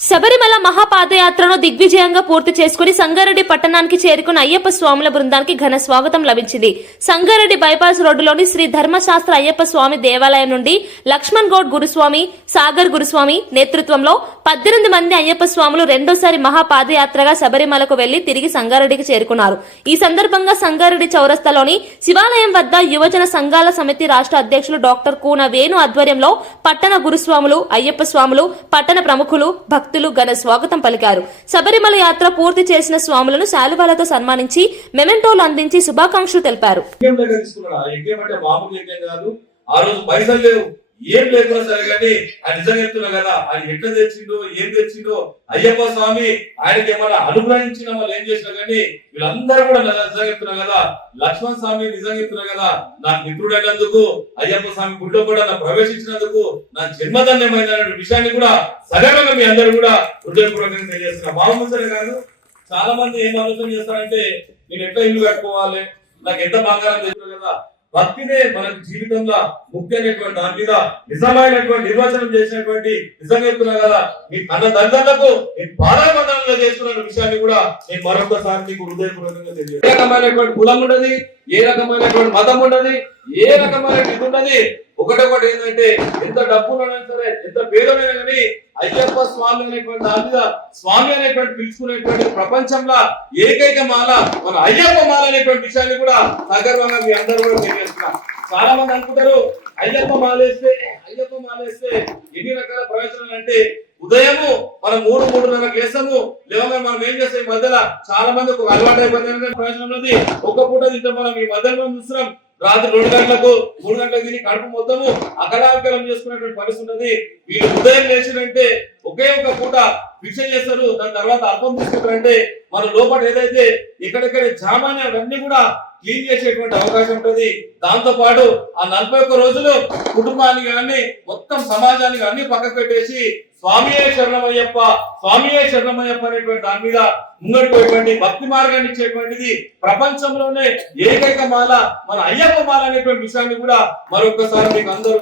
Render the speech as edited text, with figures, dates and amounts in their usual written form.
శబరిమల మహాపాదయాత్రను దిగ్విజయంగా పూర్తి చేసుకుని సంగారెడ్డి పట్టణానికి చేరుకున్న అయ్యప్ప స్వాముల బృందానికి ఘన స్వాగతం లభించింది. సంగారెడ్డి బైపాస్ రోడ్డులోని శ్రీ ధర్మశాస్త్ర అయ్యప్ప స్వామి దేవాలయం నుండి లక్ష్మణ్ గౌడ్ గురుస్వామి, సాగర్ గురుస్వామి నేతృత్వంలో 18 మంది అయ్యప్ప స్వాములు రెండోసారి మహాపాదయాత్రగా శబరిమలకు వెళ్లి తిరిగి సంగారెడ్డికి చేరుకున్నారు. ఈ సందర్భంగా సంగారెడ్డి చౌరస్తాలోని శివాలయం వద్ద యువజన సంఘాల సమితి రాష్ట్ర అధ్యక్షులు డాక్టర్ కూన వేణు ఆధ్వర్యంలో పట్టణ గురుస్వాములు, అయ్యప్ప స్వాములు, పట్టణ ప్రముఖులు, భక్తులు ఘన స్వాగతం పలికారు. శబరిమల యాత్ర పూర్తి చేసిన స్వాములను శాలువాలతో సన్మానించి మెమెంటోలు అందించి శుభాకాంక్షలు తెలిపారు. ఏం లేకున్నా సరే కానీ ఆయన నిజంగా చెప్తున్నా కదా, ఆయన ఎట్లా తెచ్చిండో ఏం తెచ్చిండో అయ్యప్ప స్వామి ఆయనకి ఏమన్నా అనుగ్రహించిన వాళ్ళు ఏం చేసినా కానీ వీళ్ళందరూ కూడా నిజంగా చెప్తున్నా కదా, లక్ష్మణ్ స్వామి నిజంగా చెప్తున్నా కదా, నా మిత్రుడైనందుకు అయ్యప్ప స్వామి గుడిలో కూడా నా ప్రవేశించినందుకు నా జన్మధన్యమైన విషయాన్ని కూడా సగర్వంగా మీ అందరూ కూడా హృదయపూర్వకంగా తెలియజేస్తున్నా. మామూలు సరే కాదు, చాలా మంది ఏం ఆలోచన చేస్తారంటే నేను ఎట్లా ఇల్లు కట్టుకోవాలి, నాకు ఎంత బంగారం తెచ్చుకో కదా, భక్తినే మనకి జీవితంలో ముఖ్యమైనటువంటి దాని మీద నిజమైనటువంటి నిర్వచనం చేసినటువంటి నిజంగా చెప్తున్నా కదా, మీ అన్న తల్లిదండ్రులకు నేను బాధాబంధనంగా చేస్తున్న విషయాన్ని కూడా నేను మరొకసారి మీకు హృదయపూర్వకంగా తెలియదు. ఏ రకమైనటువంటి కులం ఉండదు, ఏ రకమైనటువంటి మతం ఉండదు, ఏ రకమైన ఇది ఉండదు. ఒకటొకటి ఏంటంటే ఎంత డబ్బులైనా సరే, ఎంత పేదలైనా కానీ అయ్యప్ప స్వామి అనేటువంటి దాని మీద స్వామి అనేటువంటి పిలుచుకునేటువంటి ప్రపంచంలో ఏకైక మాల మన అయ్యప్ప మాల అనేటువంటి విషయాన్ని కూడా సగర్వంగా మీ అందరూ కూడా తెలియజేస్తున్నారు. చాలా మంది అనుకుంటారు అయ్యప్ప మాలేస్తే ఎన్ని రకాల ప్రయోజనాలు అంటే, ఉదయము మనం 3-3:30 లేసాము, లేవగా మనం ఏం చేస్తాం, ఈ మధ్యలో చాలా మంది ఒక అలవాటు అయిపోయింది ప్రయోజనం ఉన్నది. ఒక పూట తింటే మనం ఈ మధ్యలో మనం చూస్తున్నాం, రాత్రి 2 గంటలకు 3 గంటలకు తిని కడుపు మొత్తము అకలాకలం చేసుకునేటువంటి పరిస్థితి ఉన్నది. వీళ్ళు ఉదయం లేచినంటే ఒకే ఒక పూట భిక్ష చేస్తారు, దాని తర్వాత అల్పం తీసుకుంటారంటే మన లోపల ఏదైతే ఎక్కడెక్కడ జామానే అవన్నీ కూడా క్లీన్ చేసేటువంటి అవకాశం ఉంటుంది. దాంతో పాటు ఆ 41 రోజులు కుటుంబాన్ని కానీ మొత్తం సమాజాన్ని అన్ని పక్కకు పెట్టేసి స్వామియే శరణమయ్యప్ప, స్వామియే శరణమయ్యప్ప అనేటువంటి దాని మీద ముంగడిపోయేటువంటి భక్తి మార్గాన్ని ఇచ్చేటువంటిది ప్రపంచంలోనే ఏకైక మాల మన అయ్యప్ప మాల అనేటువంటి విషయాన్ని కూడా మరొకసారి మీకు అందరూ